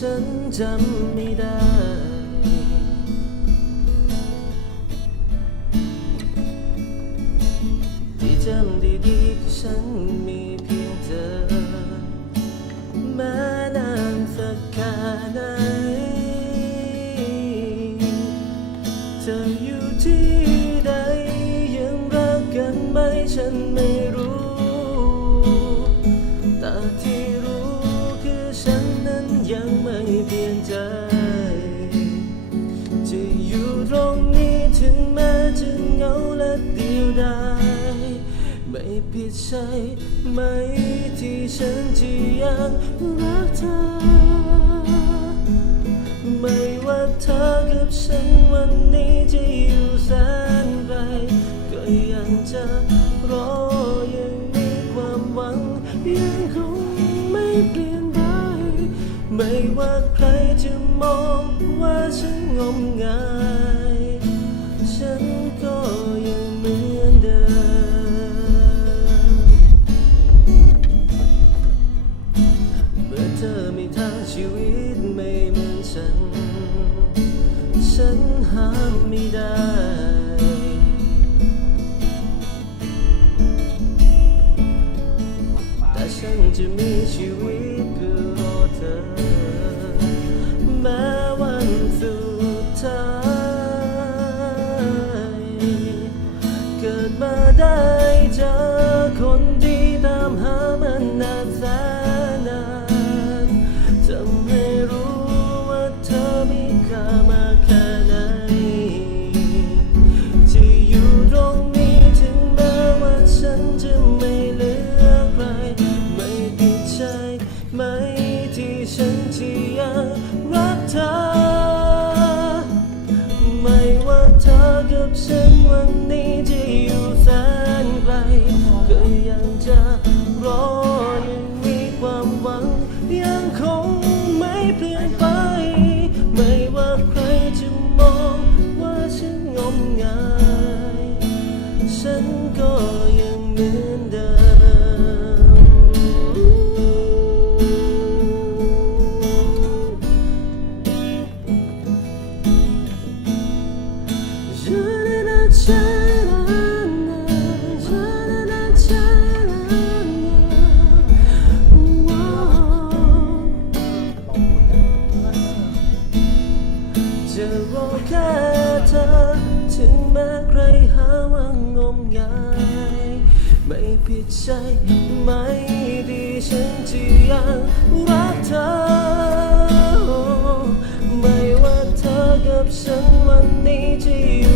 ฉันจำไม่ได้ ที่จำดีๆคือฉันมีเพียงเธอ แม้นานสักแค่ไหน เธออยู่ที่ใดยังรักกันไหมฉันไม่รู้ แต่ที่รู้คือฉันนั้นยัง ผิดใช่ไหมที่ฉันจะยังรักเธอ ไม่ว่าเธอกับฉันวันนี้จะอยู่แสนไกลก็ยังจะรอยังมีความหวังยังคงไม่เปลี่ยนไปไม่ว่าใครจะมองว่าฉันงมงายฉันก็ ฉัน ฉันห้ามไม่ได้แต่ฉันจะมีชีวิตเพื่อรอเธอ แม้วันสุดท้ายเกิดมาได้เจอคนที่ กับฉั ใจไม่ดีฉันจะยังรักเธอ ไม่ว่าเธอกับฉันวันนี้จะอยู่